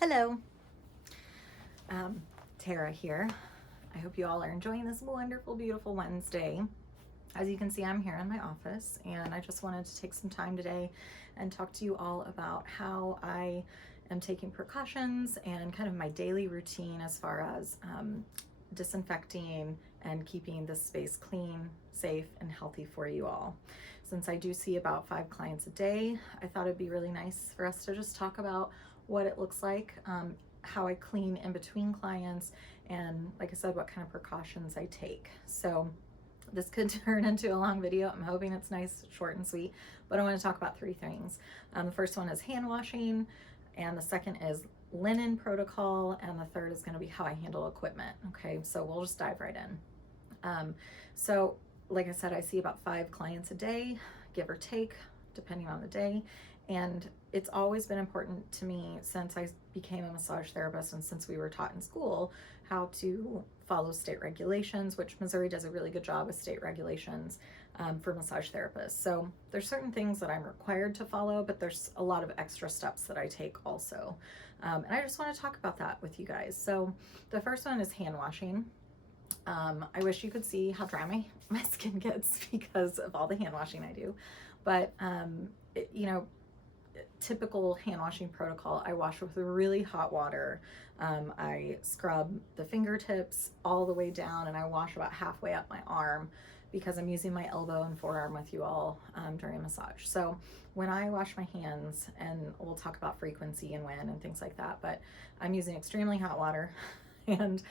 Hello, Tara here. I hope you all are enjoying this wonderful, beautiful Wednesday. As you can see, I'm here in my office, and I just wanted to take some time today and talk to you all about how I am taking precautions and kind of my daily routine as far as disinfecting and keeping this space clean, safe, and healthy for you all. Since I do see about 5 clients a day, I thought it'd be really nice for us to just talk about what it looks like, how I clean in between clients, and like I said, what kind of precautions I take. So this could turn into a long video. I'm hoping it's nice, short, and sweet, but I want to talk about 3 things. The first one is hand washing, and the second is linen protocol, and the third is going to be how I handle equipment. Okay, so we'll just dive right in. So like I said, I see about 5 clients a day, give or take, depending on the day. And it's always been important to me since I became a massage therapist and since we were taught in school how to follow state regulations, which Missouri does a really good job with state regulations for massage therapists. So there's certain things that I'm required to follow, but there's a lot of extra steps that I take also. And I just want to talk about that with you guys. So the first one is hand washing. I wish you could see how dry my skin gets because of all the hand washing I do. But, typical hand washing protocol, I wash with really hot water. I scrub the fingertips all the way down, and I wash about halfway up my arm because I'm using my elbow and forearm with you all during a massage. So when I wash my hands, and we'll talk about frequency and when and things like that, but I'm using extremely hot water and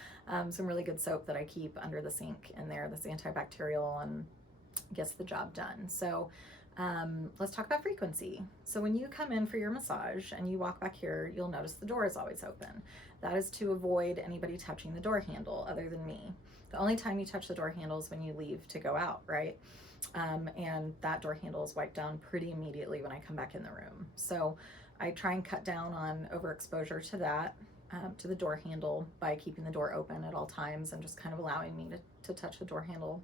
some really good soap that I keep under the sink in there that's antibacterial and gets the job done. So let's talk about frequency. So when you come in for your massage and you walk back here, you'll notice the door is always open. That is to avoid anybody touching the door handle other than me. The only time you touch the door handle is when you leave to go out, right? And that door handle is wiped down pretty immediately when I come back in the room. So I try and cut down on overexposure to that, to the door handle, by keeping the door open at all times and just kind of allowing me to touch the door handle.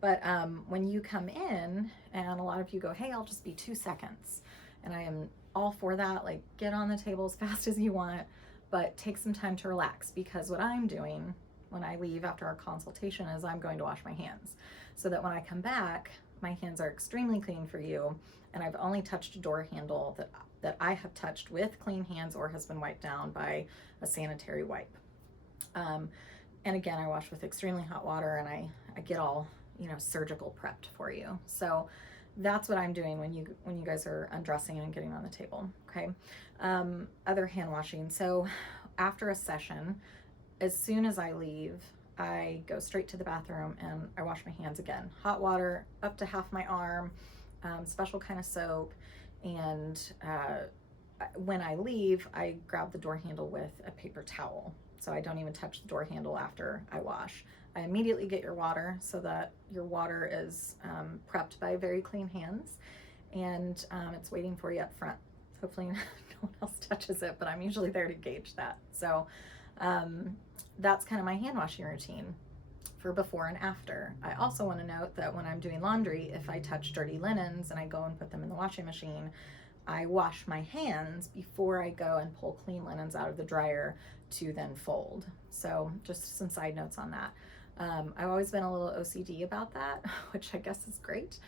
But when you come in, and a lot of you go, hey, I'll just be 2 seconds. And I am all for that. Like, get on the table as fast as you want, but take some time to relax, because what I'm doing when I leave after our consultation is I'm going to wash my hands so that when I come back, my hands are extremely clean for you. And I've only touched a door handle that I have touched with clean hands or has been wiped down by a sanitary wipe. And again, I wash with extremely hot water, and I get all surgical prepped for you. So that's what I'm doing when you guys are undressing and getting on the table. Okay. Other hand washing. So after a session, as soon as I leave, I go straight to the bathroom and I wash my hands again. Hot water up to half my arm, special kind of soap, and when I leave, I grab the door handle with a paper towel. So I don't even touch the door handle after I wash. I immediately get your water so that your water is prepped by very clean hands, and it's waiting for you up front. Hopefully no one else touches it, but I'm usually there to gauge that. So that's kind of my hand washing routine for before and after. I also want to note that when I'm doing laundry, if I touch dirty linens and I go and put them in the washing machine, I wash my hands before I go and pull clean linens out of the dryer to then fold. So just some side notes on that. I've always been a little OCD about that, which I guess is great.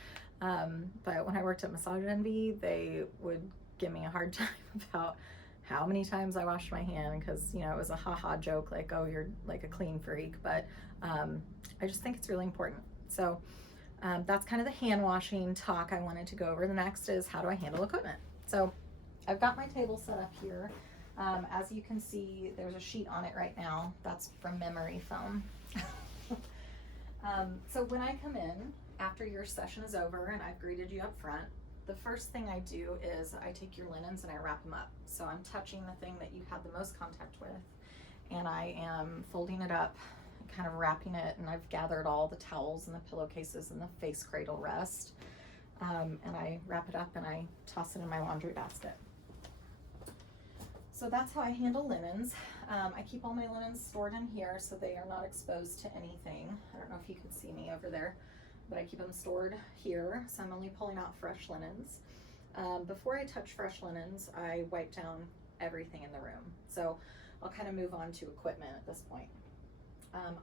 But when I worked at Massage Envy, they would give me a hard time about how many times I washed my hand, because it was a haha joke, like, oh, you're like a clean freak. But I just think it's really important. So that's kind of the hand washing talk I wanted to go over. The next is, how do I handle equipment? So I've got my table set up here. As you can see, there's a sheet on it right now. That's from memory foam. So when I come in after your session is over and I've greeted you up front, the first thing I do is I take your linens and I wrap them up. So I'm touching the thing that you had the most contact with, and I am folding it up, kind of wrapping it, and I've gathered all the towels and the pillowcases and the face cradle rest, and I wrap it up and I toss it in my laundry basket. So that's how I handle linens. I keep all my linens stored in here so they are not exposed to anything. I don't know if you can see me over there, but I keep them stored here, so I'm only pulling out fresh linens. Before I touch fresh linens, I wipe down everything in the room. So I'll kind of move on to equipment at this point.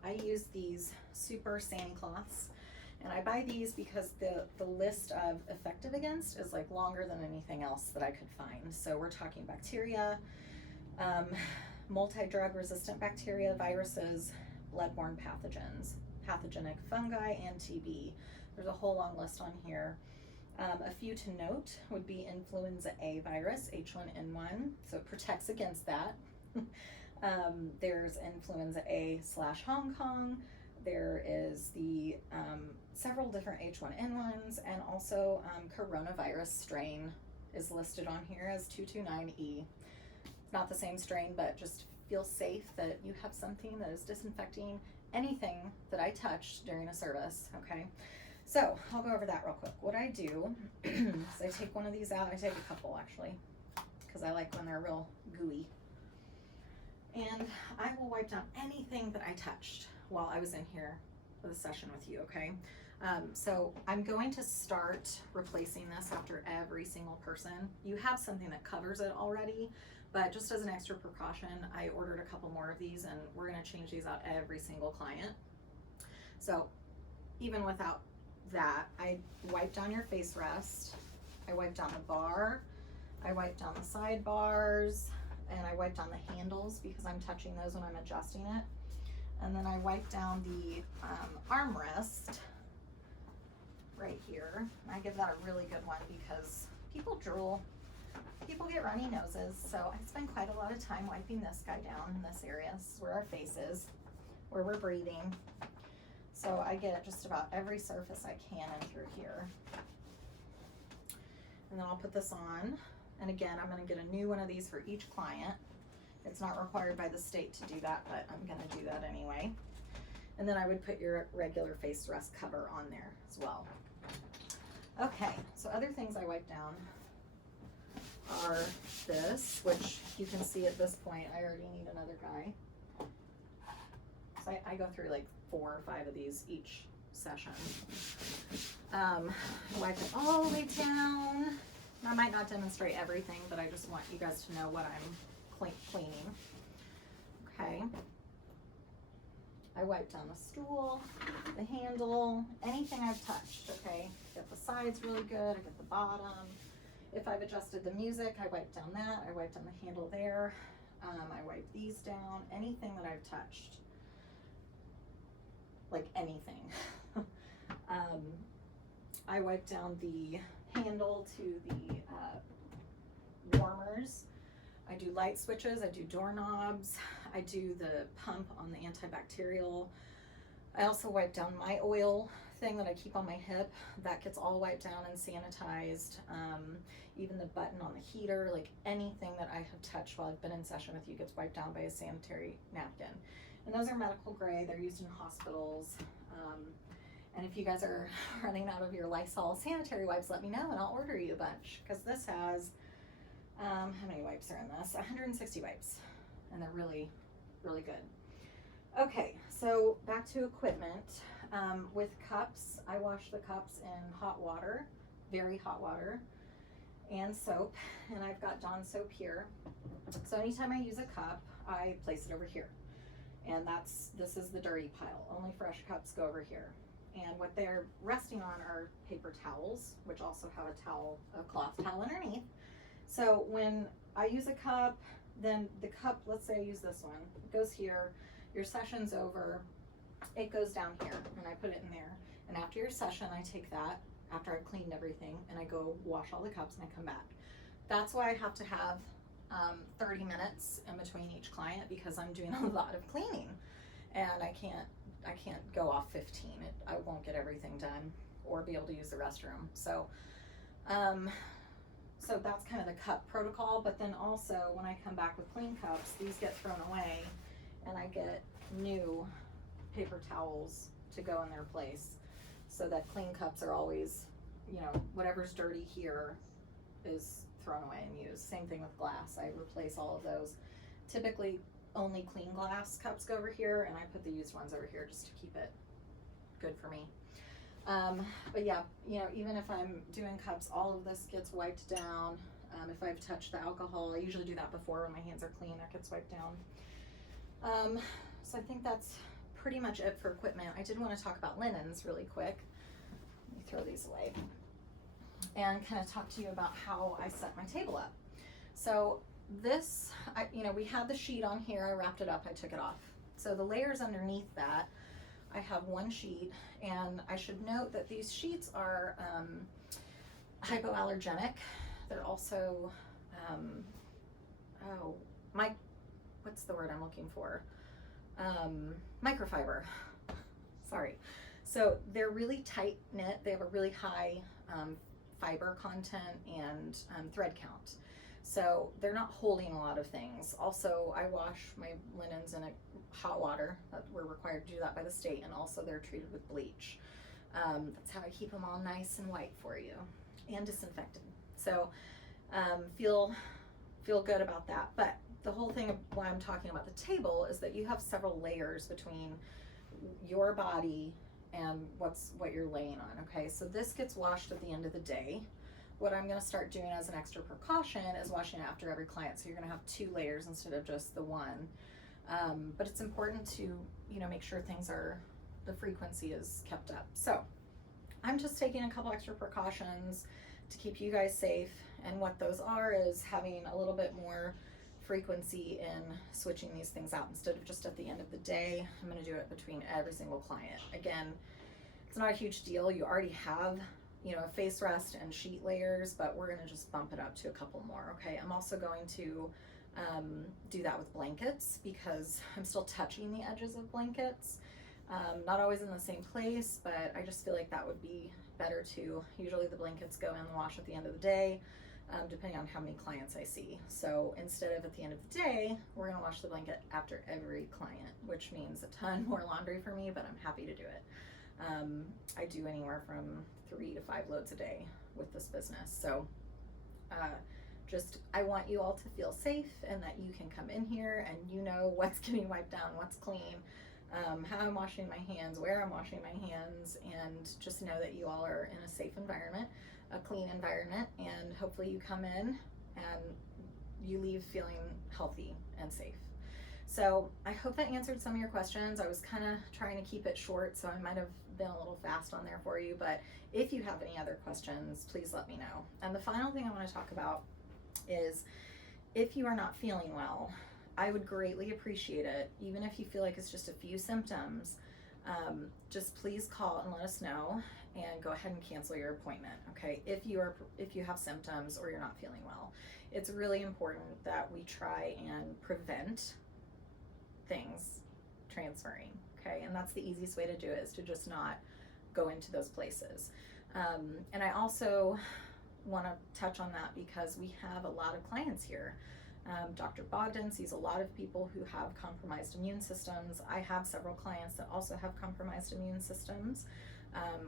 I use these super sani cloths, and I buy these because the list of effective against is like longer than anything else that I could find. So we're talking bacteria, multi-drug resistant bacteria, viruses, bloodborne pathogens, pathogenic fungi, and TB. There's a whole long list on here. A few to note would be influenza A virus, H1N1, so it protects against that. There's influenza A/Hong Kong. There is the several different H1N1s, and also coronavirus strain is listed on here as 229E. It's not the same strain, but just feel safe that you have something that is disinfecting anything that I touched during a service, okay? So I'll go over that real quick. What I do is I take one of these out. I take a couple actually, because I like when they're real gooey. And I will wipe down anything that I touched while I was in here for the session with you, okay? So I'm going to start replacing this after every single person. You have something that covers it already, but just as an extra precaution, I ordered a couple more of these, and we're gonna change these out every single client. So even without that, I wipe down your face rest, I wipe down the bar, I wipe down the sidebars, and I wipe down the handles because I'm touching those when I'm adjusting it. And then I wipe down the armrest right here. And I give that a really good one because people drool, people get runny noses, so I spend quite a lot of time wiping this guy down in this area. This is where our face is, where we're breathing. So I get just about every surface I can in through here. And then I'll put this on. And again, I'm gonna get a new one of these for each client. It's not required by the state to do that, but I'm gonna do that anyway. And then I would put your regular face rest cover on there as well. Okay, so other things I wipe down are this, which you can see at this point, I already need another guy. So I go through like 4 or 5 of these each session. Wipe it all the way down. I might not demonstrate everything, but I just want you guys to know what I'm cleaning. Okay. I wipe down the stool, the handle, anything I've touched, okay? Get the sides really good, I get the bottom. If I've adjusted the music, I wipe down that, I wipe down the handle there. I wipe these down, anything that I've touched. Like anything. I wipe down the handle to the warmers. I do light switches, I do doorknobs, I do the pump on the antibacterial. I also wipe down my oil thing that I keep on my hip. That gets all wiped down and sanitized. Even the button on the heater, like anything that I have touched while I've been in session with you gets wiped down by a sanitary napkin. And those are medical grade, they're used in hospitals. And if you guys are running out of your Lysol sanitary wipes, let me know and I'll order you a bunch. Because this has, how many wipes are in this? 160 wipes. And they're really, really good. Okay, so back to equipment. With cups, I wash the cups in hot water, very hot water, and soap. And I've got Dawn soap here. So anytime I use a cup, I place it over here. And this is the dirty pile. Only fresh cups go over here. And what they're resting on are paper towels, which also have a cloth towel underneath. So when I use a cup, then the cup, let's say I use this one, it goes here, your session's over, it goes down here, and I put it in there. And after your session, I take that, after I've cleaned everything, and I go wash all the cups and I come back. That's why I have to have 30 minutes in between each client, because I'm doing a lot of cleaning. And I can't go off 15. I won't get everything done or be able to use the restroom. So so that's kind of the cup protocol. But then also when I come back with clean cups, these get thrown away and I get new paper towels to go in their place, so that clean cups are always, you know, whatever's dirty here is thrown away and used. Same thing with glass. I replace all of those. Typically only clean glass cups go over here, and I put the used ones over here just to keep it good for me. But yeah, you know, even if I'm doing cups, all of this gets wiped down. If I've touched the alcohol, I usually do that before when my hands are clean, that gets wiped down. So I think that's pretty much it for equipment. I did want to talk about linens really quick. Let me throw these away and kind of talk to you about how I set my table up. So this, we had the sheet on here, I wrapped it up, I took it off. So the layers underneath that, I have one sheet, and I should note that these sheets are hypoallergenic. They're also, what's the word I'm looking for? Microfiber. Sorry. So they're really tight knit. They have a really high fiber content and thread count. So they're not holding a lot of things. Also, I wash my linens in hot water. We're required to do that by the state, and also they're treated with bleach. That's how I keep them all nice and white for you, and disinfected. So feel good about that. But the whole thing of why I'm talking about the table is that you have several layers between your body and what you're laying on. Okay, so this gets washed at the end of the day. What I'm going to start doing as an extra precaution is washing after every client. So you're going to have 2 layers instead of just the one. But it's important to, make sure the frequency is kept up. So I'm just taking a couple extra precautions to keep you guys safe. And what those are is having a little bit more frequency in switching these things out. Instead of just at the end of the day, I'm going to do it between every single client. Again, it's not a huge deal. You already have a face rest and sheet layers, but we're going to just bump it up to a couple more. Okay, I'm also going to do that with blankets, because I'm still touching the edges of blankets, not always in the same place, but I just feel like that would be better too. Usually the blankets go in the wash at the end of the day, depending on how many clients I see. So instead of at the end of the day, we're going to wash the blanket after every client, which means a ton more laundry for me, but I'm happy to do it. I do anywhere from 3 to 5 loads a day with this business. So I want you all to feel safe, and that you can come in here and what's getting wiped down, what's clean, how I'm washing my hands, where I'm washing my hands, and just know that you all are in a safe environment, a clean environment, and hopefully you come in and you leave feeling healthy and safe. So I hope that answered some of your questions. I was kind of trying to keep it short, so I might have been a little fast on there for you, but if you have any other questions, please let me know. And the final thing I want to talk about is, if you are not feeling well, I would greatly appreciate it, even if you feel like it's just a few symptoms, just please call and let us know, and go ahead and cancel your appointment. Okay, if you have symptoms or you're not feeling well, it's really important that we try and prevent things transferring. Okay, and that's the easiest way to do it, is to just not go into those places. And I also want to touch on that because we have a lot of clients here. Dr. Bogdan sees a lot of people who have compromised immune systems. I have several clients that also have compromised immune systems,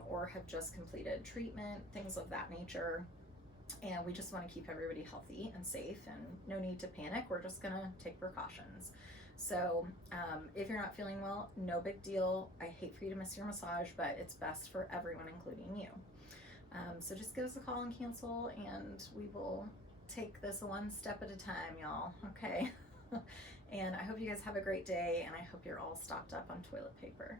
or have just completed treatment, things of that nature. And we just want to keep everybody healthy and safe, and no need to panic. We're just going to take precautions. So if you're not feeling well, no big deal. I hate for you to miss your massage, but it's best for everyone, including you. So just give us a call and cancel, and we will take this one step at a time, y'all. Okay. And I hope you guys have a great day, and I hope you're all stocked up on toilet paper.